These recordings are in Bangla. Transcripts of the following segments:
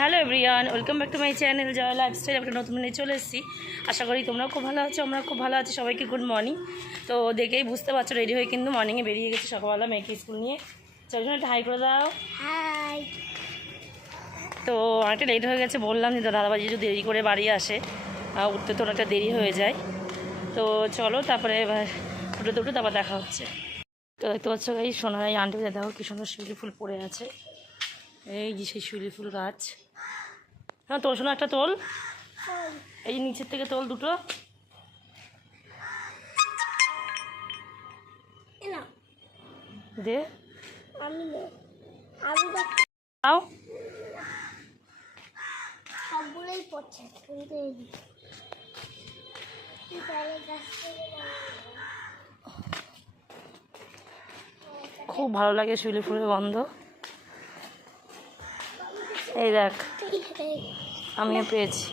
Hello everyone welcome back to my channel Joy lifestyle. একটা নতুন নিয়ে চলে এসেছি। আশা করি তোমরাও খুব ভালো আছো আমরা খুব ভালো আছি। সবাইকে গুড মর্নিং তো দেখেই বুঝতে পারছ রেডি হয়ে কিন্তু মর্নিংয়ে বেরিয়ে গেছি সকালবেলা মেয়েকে স্কুল নিয়ে। চল জন্য একটা হাই করে দাও। হাই তো অনেকটা লেট হয়ে গেছে বললাম যে দাদাবাজি যদি দেরি করে বাড়ি আসে উঠতে তো অনেকটা দেরি হয়ে যায়। তো চলো তারপরে এবার উঠে উঠে তারপর দেখা হচ্ছে। তো দেখতে পাচ্ছ এই সোনার এই আন্টিদের দেখো কি সুন্দর শিউলি ফুল পড়ে আছে। এই যে সেই শিউলি ফুল গাছ। হ্যাঁ তোর শোনা একটা তোল। এই যে নিচের থেকে তোল দুটো। দে। থেকে খুব ভালো লাগে শিউলি ফুলের গন্ধ। এই দেখ, আমিও পেয়েছি।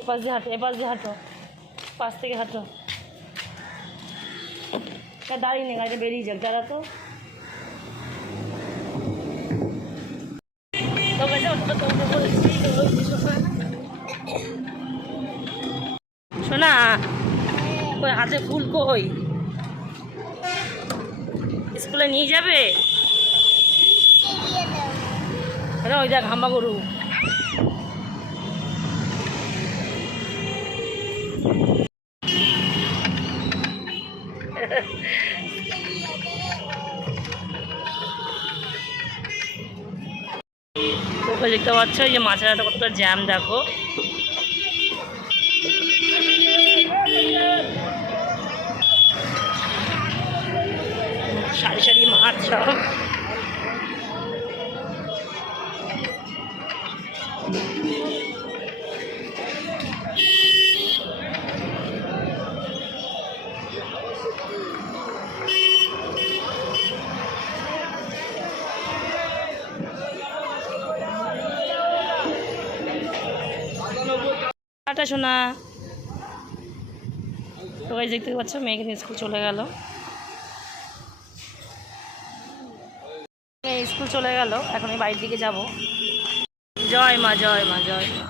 এপাশ দিয়ে হাঁটো এপাশ দিয়ে হাঁটো। পাশ থেকে হাঁটো। দাঁড়িয়ে নেই গাড়িটা বেরিয়ে যাক, দাঁড়া তো। শোনা। হাতে ফুল কই? স্কুলে নিয়ে যাবে? ওই দেখ হাম্বা গরু। দেখতে পাচ্ছ যে মাছের একটা কতটা জ্যাম, দেখো। মাছ টাটা শোনা গাইজ দেখতে পাচ্ছ মেয়েকে স্কুল চলে গেল মেয়ে স্কুল চলে গেল এখন এই বাড়ির দিকে যাব। জয় মা জয় মা জয় মা।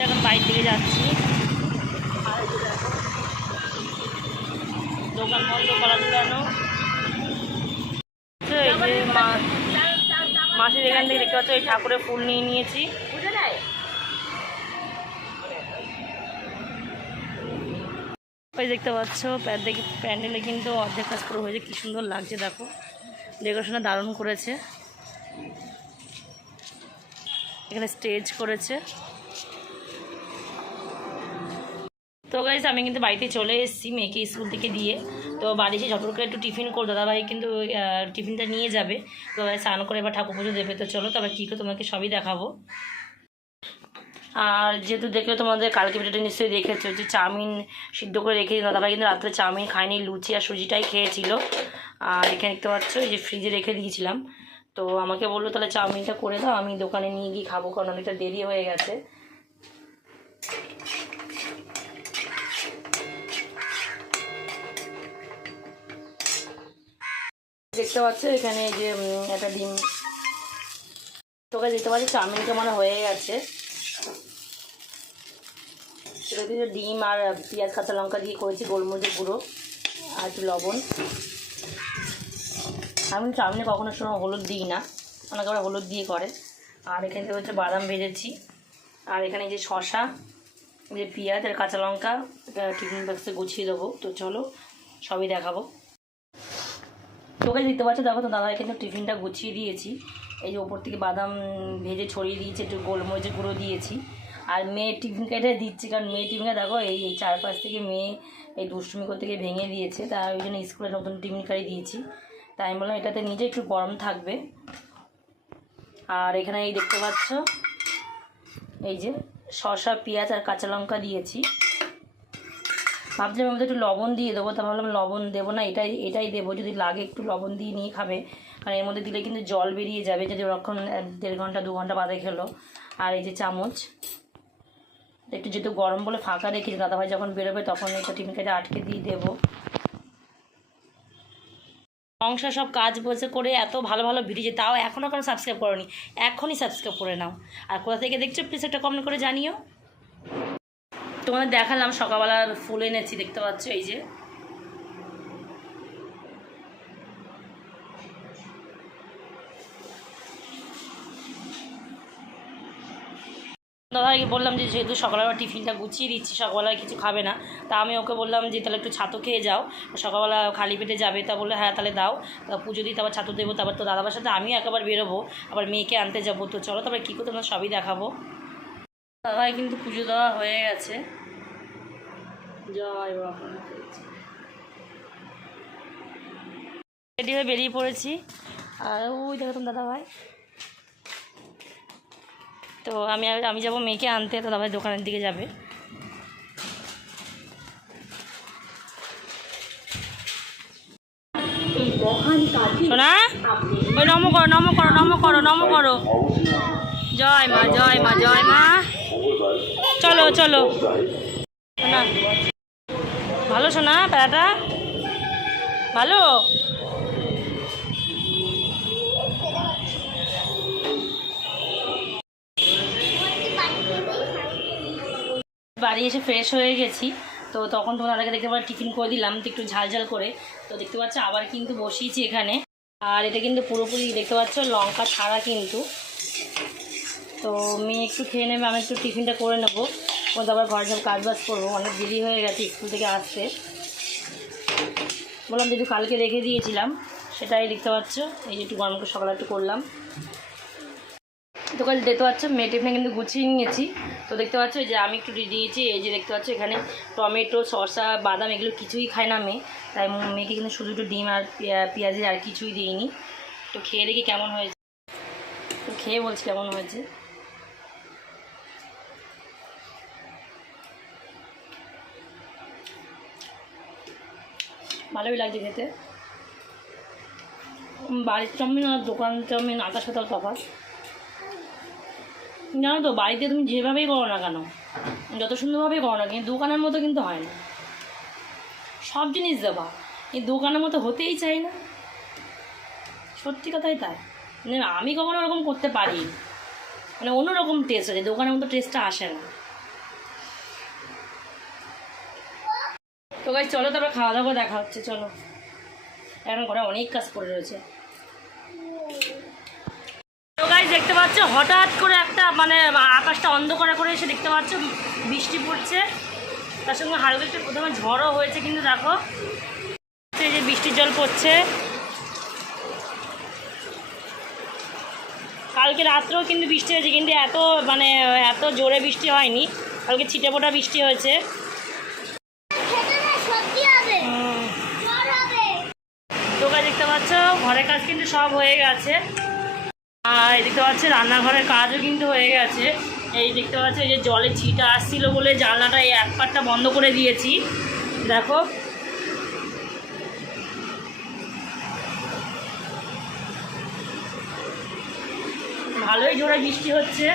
এখন বাড়ির দিকে যাচ্ছি। দোকান বন্ধ মাসির এখান থেকে দেখতে পাচ্ছ এই ঠাকুরের ফুল নিয়ে নিয়েছি। ওই দেখতে পাচ্ছ দেখি প্যান্ডেলে কিন্তু অর্ধেক কাজ পুরো হয়েছে কি সুন্দর লাগছে, দেখো। ডেকোরেশনটা দারুণ করেছে। এখানে স্টেজ করেছে। তো গাইজ আমি কিন্তু বাড়িতে চলে এসেছি মেয়েকে স্কুল থেকে দিয়ে। তো বাড়ি এসে যত করে একটু টিফিন করো দাদাভাই কিন্তু টিফিনটা নিয়ে যাবে। তো স্নান করে এবার ঠাকুর পুজো দেবে। তো চলো, তবে কী করে তোমাকে সবই দেখাবো। আর যেহেতু দেখলে তোমাদের কালকে ভিডিওটা নিশ্চয়ই দেখেছ যে চাউমিন সিদ্ধ করে রেখে দিলাম দাদাভাই কিন্তু রাত্রে চাউমিন খায়নি, লুচি আর সুজিটাই খেয়েছিল। আর এখানে দেখতে পাচ্ছ যে ফ্রিজে রেখে দিয়েছিলাম। তো আমাকে বলল, তাহলে চাউমিনটা করে দাও, আমি দোকানে নিয়ে গিয়ে খাব, কারণ অনেকটা দেরি হয়ে গেছে। দেখতে পাচ্ছ, এখানে যে একটা ডিম। তোকে দেখতে পাচ্ছি, চাউমিনটা মানে হয়ে গেছে। সেটা দিয়ে ডিম আর পেঁয়াজ, কাঁচা লঙ্কা দিয়ে করেছি, গোলমরিচের গুঁড়ো আর একটু লবণ। আমি চাউমিনে কখনো সময় হলুদ দিই না। অনেকে আবার হলুদ দিয়ে করে। আর এখান থেকে হচ্ছে বাদাম ভেজেছি। আর এখানে যে শশা যে পেঁয়াজ আর কাঁচা লঙ্কা টিফিন বক্সে গুছিয়ে দেবো। তো চলো, সবই দেখাবো। তোকে দেখতে পাচ্ছ? দেখো তো দাদা কিন্তু টিফিনটা গুছিয়ে দিয়েছি। এই যে ওপর থেকে বাদাম ভেজে ছড়িয়ে দিয়েছি, একটু গোলমরিচের গুঁড়ো দিয়েছি। আর মেয়ে টিফিন কেটে দিচ্ছি, কারণ মেয়ে টিফিনে দেখো, এই চারপাশ থেকে মেয়ে এই দুষ্টুমি গিয়ে ভেঙে দিয়েছে। তার ওই জন্য স্কুলে নতুন টিফিন কারি দিয়েছি। তাই আমি বললাম, এটাতে নিজে একটু গরম থাকবে। আর এখানে এই দেখতে পাচ্ছ, এই যে শসা, পেঁয়াজ আর কাঁচা লঙ্কা দিয়েছি। ভাবছিলাম আমি একটু লবণ দিয়ে দেবো, তা ভাবলাম লবণ দেবো না, এটাই এটাই দেবো, যদি লাগে একটু লবণ দিয়ে নিয়ে খাবে। কারণ এর মধ্যে দিলে কিন্তু জল বেরিয়ে যাবে, যদি ওরকম দেড় ঘণ্টা, দু ঘণ্টা বাদে খেলো। আর এই যে চামচ, একটু যেহেতু গরম বলে ফাঁকা রেখেছি দাদাভাই যখন বেরোবে তখন টিফিন কেটে আটকে দিয়ে দেবো। সংসার সব কাজ বসে করে এত ভালো ভালো ভিডিও তাও এখনও কেন সাবস্ক্রাইব করনি? এখনই সাবস্ক্রাইব করে নাও। আর কোথা থেকে দেখছ প্লিজ একটা কমেন্ট করে জানিও। তোমাদের দেখালাম, সকালবেলা ফুল এনেছি, দেখতে পাচ্ছ, এই যে। দাদাকে বললাম যে, যেহেতু সকালবেলা টিফিনটা গুছিয়ে দিচ্ছি সকালবেলায় কিছু খাবে না, তা আমি ওকে বললাম যে, তাহলে একটু ছাতু খেয়ে যাও, সকালবেলা খালি পেটে যাবে। তা বললে হ্যাঁ তাহলে দাও। পুজো দিই তারপর ছাতু দেবো, তারপর তো দাদাবার সাথে আমিও একবার বেরোবো, আবার মেয়েকে আনতে যাব, তো চলো তারপরে কী করতে সবই দেখাবো। দাদাই কিন্তু পুজো দেওয়া হয়ে গেছে। জয় বাবা। রেডি হয়ে বেরিয়ে পড়েছি। আর ওই দেখো তোমার দাদা ভাই তো আমি আমি যাব মেয়েকে আনতে তো দাদাভাই দোকানের দিকে যাবে। শোনা ওই নম করো নম করো নম করো নম করো। জয় মা জয় মা জয় মা। চলো চলো। ভালো শোনা প্যারাটা? ভালো? বাড়ি এসে ফ্রেশ হয়ে গেছি। তো তখন তোমাদেরকে দেখতে পাচ্ছি, টিফিন করে দিলাম, তো একটু ঝাল ঝাল করে। তো দেখতে পাচ্ছ, আবার কিন্তু বসিয়েছি এখানে। আর এটা কিন্তু পুরোপুরি দেখতে পাচ্ছ, লঙ্কা ছাড়া কিন্তু। তো মেয়ে একটু খেয়ে নেবে, আমি একটু টিফিনটা করে নেব। ও তারপর ঘরে সব কাজ বাজ করব, অনেক দেরি হয়ে গেছে স্কুল থেকে আসতে। বললাম যেহেতু কালকে রেখে দিয়েছিলাম, সেটাই দেখতে পাচ্ছ। এই যে একটু গরম করে সকালে একটু করলাম। তো কাল দেখতে পাচ্ছ, মেয়ে টিফিনে কিন্তু গুছিয়ে নিয়েছি। তো দেখতে পাচ্ছ যে আমি একটু দিয়ে দিয়েছি, এই যে দেখতে পাচ্ছ, এখানে টমেটো শসা বাদাম এগুলো কিছুই খায় না মেয়ে। তাই মেয়েকে কিন্তু শুধু একটু ডিম আর পেঁয়া- পেঁয়াজি আর কিছুই দিইনি। তো খেয়ে দেখি কেমন হয়েছে। তো খেয়ে বলছি কেমন হয়েছে। ভালোই লাগছে খেতে। বাড়ির চাউমিন আর দোকান চাউমিন আকাশ পাতাল তফাৎ। জানো তো, বাড়িতে তুমি যেভাবেই করো না কেন, যত সুন্দরভাবেই করো না কিন্তু দোকানের মতো কিন্তু হয় না। সব জিনিস দেবা এই দোকানের মতো হতেই চাই না। সত্যি কথাই তাই। মানে আমি কখনো ওরকম করতে পারি মানে অন্যরকম টেস্ট আছে দোকানের মতো টেস্টটা আসে না। তো গাই চলো তারপর খাওয়া দাওয়া দেখা হচ্ছে, চলো। এখন ঘরে অনেক কাজ পড়ে রয়েছে। দেখতে পাচ্ছ, হঠাৎ করে একটা মানে আকাশটা অন্ধকার করে এসে দেখতে পাচ্ছ, বৃষ্টি পড়ছে। তার সঙ্গে হালকা প্রথমে ঝড়ও হয়েছে, কিন্তু দেখো, এই যে বৃষ্টির জল পড়ছে। কালকে রাত্রেও কিন্তু বৃষ্টি হয়েছে, কিন্তু এত মানে এত জোরে বৃষ্টি হয়নি। কালকে ছিটে ফোটা বৃষ্টি হয়েছে খেতে না সত্যি হবে উম, জ্বর হবে তোকে দেখতে পাচ্ছ ঘরের কাজ কিন্তু সব হয়ে গেছে। আর দেখতে পাচ্ছ রান্নাঘরের কাজও কিন্তু হয়ে গেছে। এই দেখতে পাচ্ছ যে জলে ছিটা আসছিল বলে জানলাটা এই এক পাটটা বন্ধ করে দিয়েছি। দেখো। ভালোই জোরে বৃষ্টি হচ্ছে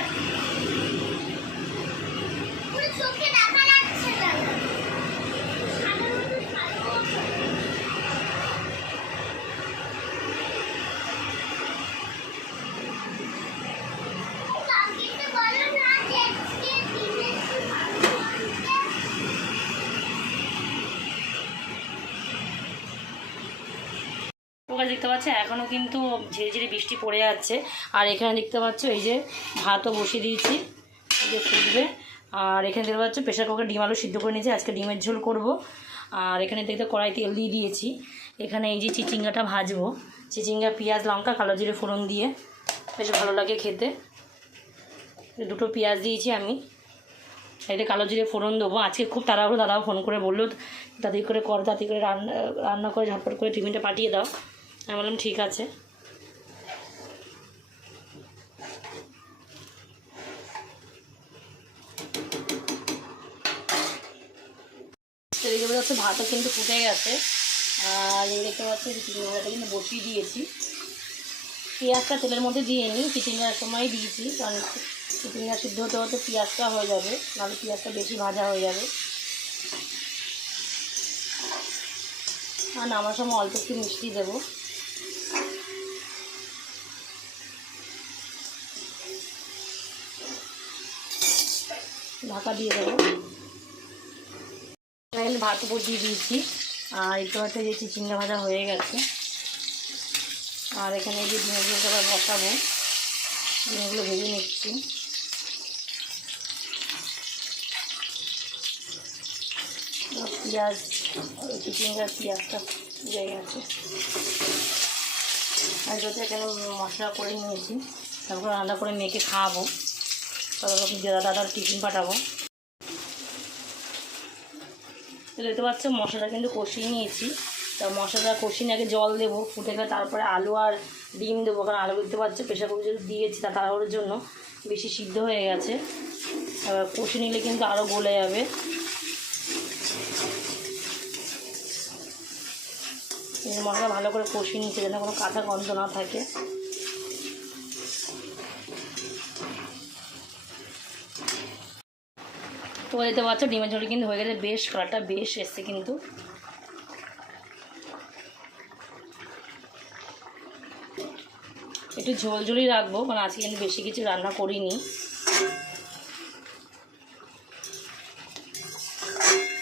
পুরো চোখে দেখা যাচ্ছে না আগের মতো ভালো কালকে তো বলো না যে আজকে দিনে একটু ভালো হবে। তোমরা দেখতে পাচ্ছ এখনও কিন্তু ঝিরে ঝিরে বৃষ্টি পড়ে যাচ্ছে। আর এখানে দেখতে পাচ্ছ, এই যে ভাতও বসিয়ে দিয়েছি যে ফুটবে। আর এখানে দেখতে পাচ্ছ, প্রেশার কুকার ডিম আলু সিদ্ধ করে নিয়েছি, আজকে ডিমের ঝোল করব। আর এখানে দেখতে কড়াই তেল দিয়ে দিয়েছি। এখানে এই যে চিচিঙ্গাটা ভাজবো, চিচিঙ্গা, পেঁয়াজ, লঙ্কা, কালো জিরে ফোড়ন দিয়ে। বেশ ভালো লাগে খেতে। দুটো পেঁয়াজ দিয়েছি আমি। এতে কালো জিরে ফোড়ন দেবো। আজকে খুব তাড়াহুড়ো, দাদাও ফোন করে বলল তাড়াতাড়ি করে কর তাড়াতাড়ি করে রান্না রান্না করে ঝটপট করে টিফিনটা পাঠিয়ে দাও। আমি বললাম, ঠিক আছে। এই হচ্ছে ভাতও কিন্তু ফুটে গেছে। আর দেখতে পাচ্ছি চিকেন কিন্তু বসিয়ে দিয়েছি। পেঁয়াজটা তেলের মধ্যে দিয়ে নিই। চিচিঙ্গার সময় দিয়েছি, কারণ চিচিঙ্গা সিদ্ধ হতে হতে পেঁয়াজটা হয়ে যাবে। নাহলে পেঁয়াজটা বেশি ভাজা হয়ে যাবে। আর নামার সময় অল্প একটু মিষ্টি দেবো। ঢাকা দিয়ে দেবো। এখানে ভাত উপর দিয়ে দিয়েছি। আর একটু হচ্ছে যে চিচিঙ্গা ভাজা হয়ে গেছে। আর এখানে যে ডিমগুলোকে আবার বসাবো ডিমগুলো ভেজে নিচ্ছি। পেঁয়াজ চিচিঙ্গার পেঁয়াজটা দিয়ে গেছে। আর যাতে এখানে মশলা করে নিয়েছি। তারপর আলাদা করে মেখে খাওয়াবো। দাদা দাদার টিফিন পাঠাবো। দেখতে পাচ্ছ মশলাটা কিন্তু কষিয়ে নিয়েছি। তা মশলাটা কষিয়ে নিয়ে আগে জল দেবো, ফুটে গেলে তারপরে আলু আর ডিম দেবো। কারণ আলু দেখতে পাচ্ছ, প্রেশার যদি দিয়েছি তা তাড়াহুড়োর জন্য। বেশি সিদ্ধ হয়ে গেছে। এবার কষিয়ে নিলে কিন্তু আরও গলে যাবে। মশলা ভালো করে কষিয়ে নিচ্ছে যেন কোনো কাঁচা গন্ধ না থাকে। তো দেখতে পাচ্ছ ডিমের ঝোল কিন্তু হয়ে গেছে, বেশ কালারটা বেশ এসছে কিন্তু। একটু ঝোল ঝোলই রাখব, কারণ আজকে কিন্তু বেশি কিছু রান্না করিনি।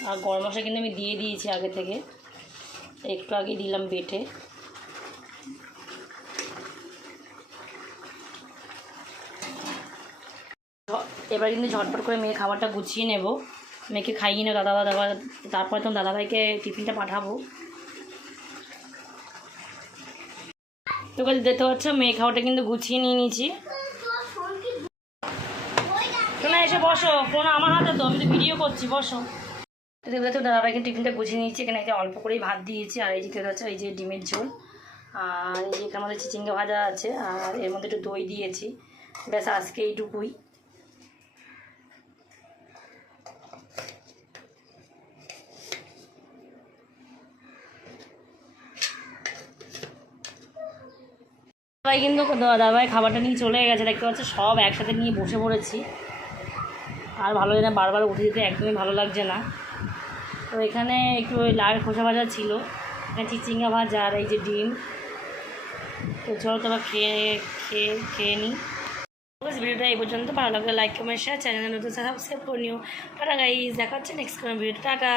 আর গরম মশলা কিন্তু আমি দিয়ে দিয়েছি আগে থেকে। একটু আগে দিলাম বেটে। এবার কিন্তু ঝটপট করে মেয়ে খাবারটা গুছিয়ে নেব। মেয়েকে খাইয়ে নেব দাদা দাদা, তারপরে তো দাদাভাইকে টিফিনটা পাঠাবো। তো কাছে দেখতে পাচ্ছ মেয়ে খাওয়াটা কিন্তু গুছিয়ে নিয়ে নিয়েছি। তোমরা এসে বসো। ফোন আমার হাতে তো, আমি তো ভিডিও করছি, বসো। তো দেখতে পাচ্ছ, দাদাভাইকে টিফিনটা গুছিয়ে নিয়েছি। এখানে একটা অল্প করেই ভাত দিয়েছি। আর এই যে দেখতে পাচ্ছ, এই যে ডিমের ঝোল। আর এই যে এখানে আমাদের চিচিঙ্গা ভাজা আছে। আর এর মধ্যে একটু দই দিয়েছি। ব্যাস, আজকে এইটুকুই। দাদাভাই কিন্তু দাদাভাই খাবারটা নিয়ে চলে গেছে, দেখতে পাচ্ছ সব একসাথে নিয়ে বসে পড়েছি। আর ভালো লাগে না বারবার উঠে যেতে একদমই ভালো লাগছে না। তো এখানে একটু ওই লাল খোসা ভাজা ছিল, এখানে চিচিঙ্গা ভাজা আর এই যে ডিম। তো চলো তোমরা খেয়ে খেয়ে খেয়ে নিই। ভিডিওটা এই পর্যন্ত ভালো লাগলে লাইক কমেন্ট শেয়ার চ্যানেলে নতুন সাবস্ক্রাইব করে নিও। টাটা গাইজ দেখা হচ্ছে নেক্সট কোনো ভিডিও টাটা।